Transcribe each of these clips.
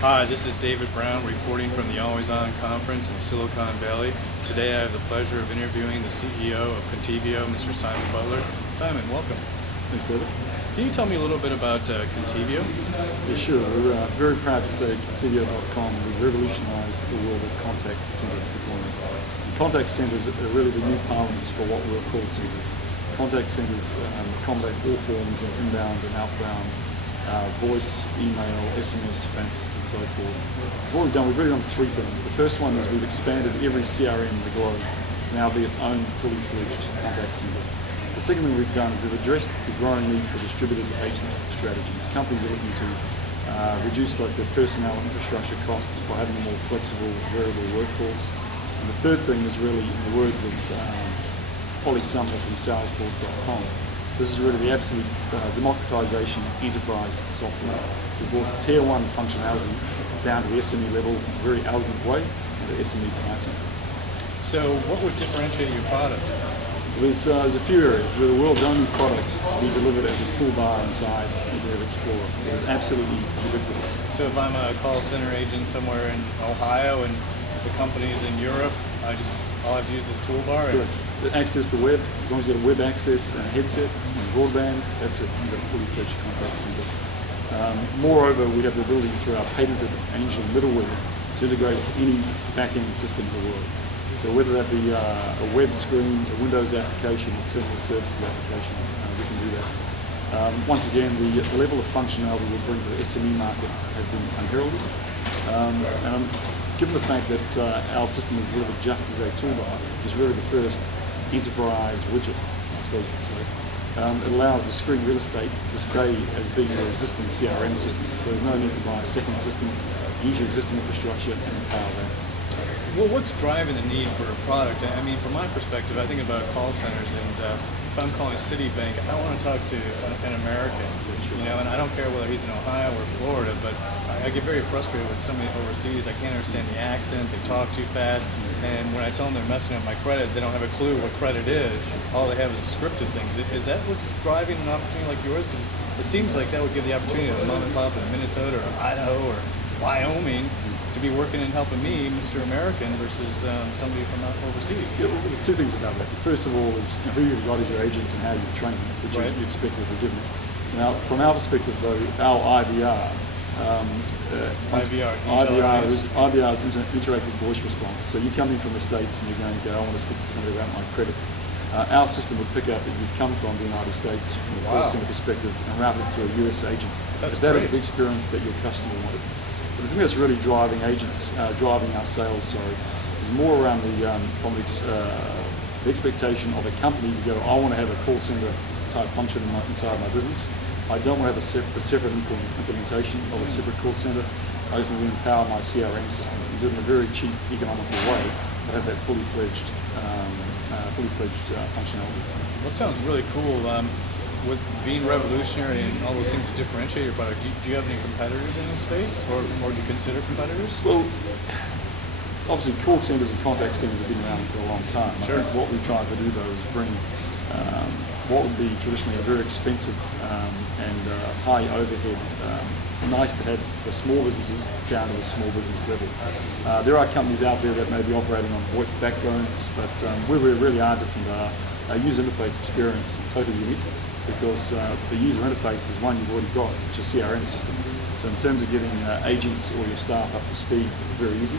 Hi, this is David Brown reporting from the Always On conference in Silicon Valley. Today I have the pleasure of interviewing the CEO of Contivio, Mr. Simon Butler. Simon, welcome. Thanks, David. Can you tell me a little bit about Contivio? Yeah, sure. We're very proud to say Contivio.com, we've revolutionized the world of contact center deployment. And contact centers are really the new parlance for what we're called centers. Contact centers accommodate all forms of inbound and outbound voice, email, SMS, fax, and so forth. So what we've done, we've really done three things. The first one is we've expanded every CRM in the globe to now be its own fully fledged contact center. The second thing we've done is we've addressed the growing need for distributed agent strategies. Companies are looking to reduce both their personnel and infrastructure costs by having a more flexible, variable workforce. And the third thing is really, in the words of Polly Sumner from Salesforce.com, this is really the absolute democratization of enterprise software. We brought tier one functionality down to the SME level in a very elegant way, and the SME pricing. So what would differentiate your product? There's a few areas. We're the world's only product to be delivered as a toolbar inside Internet Explorer. It is absolutely ubiquitous. So if I'm a call center agent somewhere in Ohio and the company's in Europe, all I have to use this toolbar? Correct. Access the web, as long as you have web access and a headset and broadband, that's it. You've got a fully fledged contact center. Moreover, we have the ability through our patented Angel middleware to integrate with any back-end system in the world. So whether that be a web screen, a Windows application, or terminal services application, we can do that. Once again, the level of functionality we bring to the SME market has been unheralded. And given the fact that our system is delivered just as a toolbar, which is really the first enterprise widget, I suppose you could say, it allows the screen real estate to stay as being your existing CRM system. So there's no need to buy a second system, use your existing infrastructure and empower that. Well, what's driving the need for a product? I mean, from my perspective, I think about call centers, and if I'm calling Citibank, I want to talk to an American, and I don't care whether he's in Ohio or Florida, but I get very frustrated with somebody overseas. I can't understand the accent, they talk too fast, and when I tell them they're messing up my credit, they don't have a clue what credit is. All they have is scripted things. Is that what's driving an opportunity like yours? Because it seems like that would give the opportunity to a mom and pop in Minnesota or Idaho or Wyoming to be working and helping me, Mr. American, versus somebody from oversease. Yeah, well, there's two things about that. First of all is who you've got as your agents and how you've trained them, which you expect as a given. Now, from our perspective though, our IVR, IVR is interactive voice response. So you come in from the States and you're going to go, I want to speak to somebody about my credit. Our system would pick up that you've come from the United States from a call center perspective and route it to a US agent. That is the experience that your customer wanted. But the thing that's really driving agents, driving our sales, is more around the expectation of a company to go, I want to have a call center type function inside my business. I don't want to have a separate implementation of a separate call center. I just want to empower my CRM system and do it in a very cheap, economical way to have that fully fledged functionality. That sounds really cool. With being revolutionary and all those things that differentiate your product, do you have any competitors in this space, or do you consider competitors? Well, obviously call centers and contact centers have been around for a long time. Sure. I think what we've tried to do though is bring what would be traditionally a very expensive and high overhead, nice to have for small businesses down to the small business level. There are companies out there that may be operating on VoIP backbones, but where we really are different, our user interface experience is totally unique, because the user interface is one you've already got, which is your CRM system. So in terms of getting agents or your staff up to speed, it's very easy.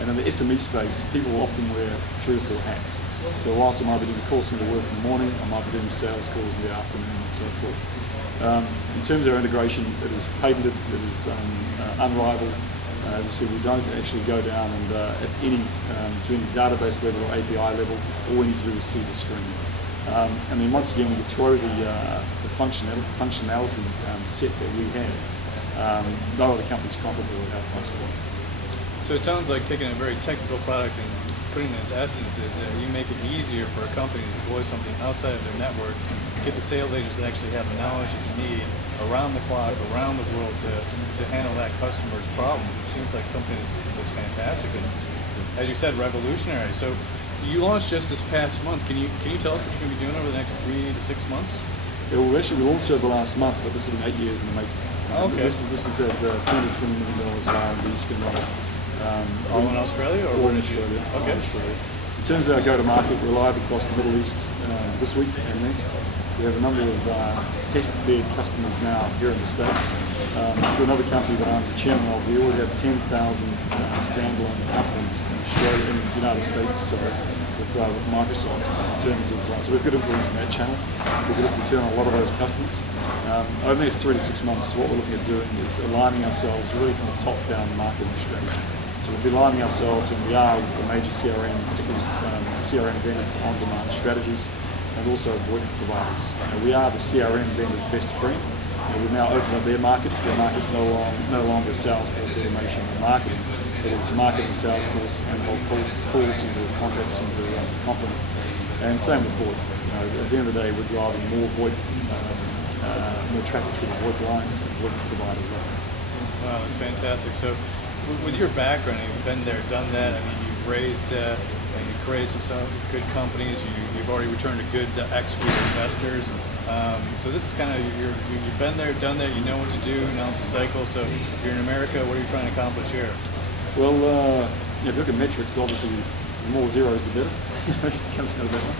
And in the SME space, people often wear 3 or 4 hats. So whilst I might be doing call center work in the morning, I might be doing sales calls in the afternoon and so forth. In terms of our integration, it is patented, it is unrivaled. As I said, we don't actually go down and to any database level or API level. All we need to do is see the screen. And then once again, when you throw the functionality set that we have, no other company's comparable at our price point. So it sounds like taking a very technical product and putting it in its essence is you make it easier for a company to deploy something outside of their network, get the sales agents that actually have the knowledge that you need around the clock, around the world to handle that customer's problems, which seems like something that's fantastic and, as you said, revolutionary. So you launched just this past month. Can you tell us what you're going to be doing over the next 3 to 6 months? Yeah, well, actually we launched over the last month, but this has been 8 years in the making. Okay. This is at $10 to $20 million of R&D spend on it. All in Australia, or All where in did you? Australia. All Okay. in Australia. In terms of our go-to-market, we're live across the Middle East this week and next. We have a number of test bed customers now here in the States. For another company that I'm the chairman of, we already have 10,000 standalone companies in Australia, in the United States, with Microsoft. In terms of, so we've got influence in that channel. We've got to turn on a lot of those customers. Over the next 3 to 6 months, what we're looking at doing is aligning ourselves really from a top-down marketing strategy. So we'll be aligning ourselves, and we are with the major CRM, particularly CRM vendors for on-demand strategies, and also VoIP providers. We are the CRM vendor's best friend. We've now opened up their market. Their market's no longer Salesforce automation and marketing. It is marketing, Salesforce, and calls into contacts into compliments. And same with VoIP. At the end of the day, we're driving more VoIP, more traffic through the VoIP lines and VoIP providers. Wow, that's fantastic. So, with your background, you've been there, done that. I mean, you've raised and you've created some good companies. You've already returned a good X for your investors. So this is kind of you've been there, done that. You know what to do. Now it's a cycle. So you're in America. What are you trying to accomplish here? Well, if you look at metrics, obviously the more zeros the better. Coming out of that one.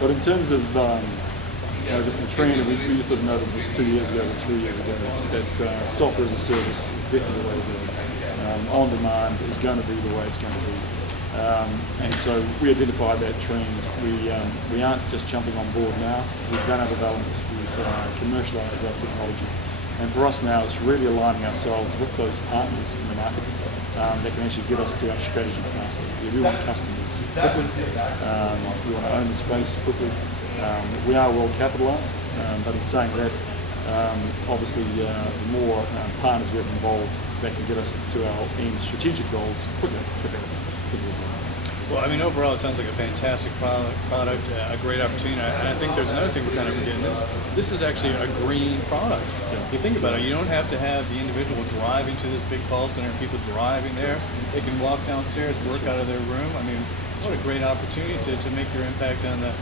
But in terms of the trend, we just sort of noted this 2 years ago or 3 years ago that software as a service is definitely the way to go. On demand is going to be the way it's going to be. And so we identified that trend. We aren't just jumping on board now. We've done our developments. We've commercialized our technology. And for us now, it's really aligning ourselves with those partners in the market that can actually get us to our strategy faster. We want customers quickly. We want to own the space quickly. We are well capitalized, but in saying that, obviously the more partners we have involved, that can get us to our end strategic goals quicker. Simple as that. Well, I mean, overall, it sounds like a fantastic product, a great opportunity. And I think there's another thing we're kind of forgetting. This is actually a green product. Yeah. You think about it, you don't have to have the individual driving to this big call center, people driving there. They can walk downstairs, work out of their room. I mean, what a great opportunity to make your impact on the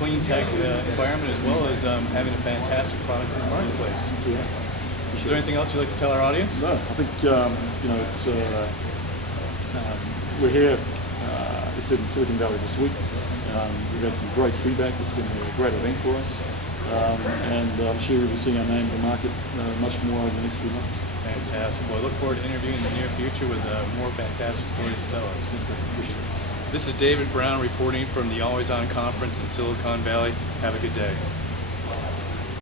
clean tech environment, as well as having a fantastic product in the marketplace. Yeah. Is there anything else you'd like to tell our audience? No, I think it's we're here. This is in Silicon Valley this week. We've had some great feedback. It's been a great event for us, and I'm sure we'll be seeing our name in the market much more over the next few months. Fantastic. Well, I look forward to interviewing in the near future with more fantastic stories to tell us. Yes, thank you. Appreciate it. This is David Brown reporting from the Always On Conference in Silicon Valley. Have a good day.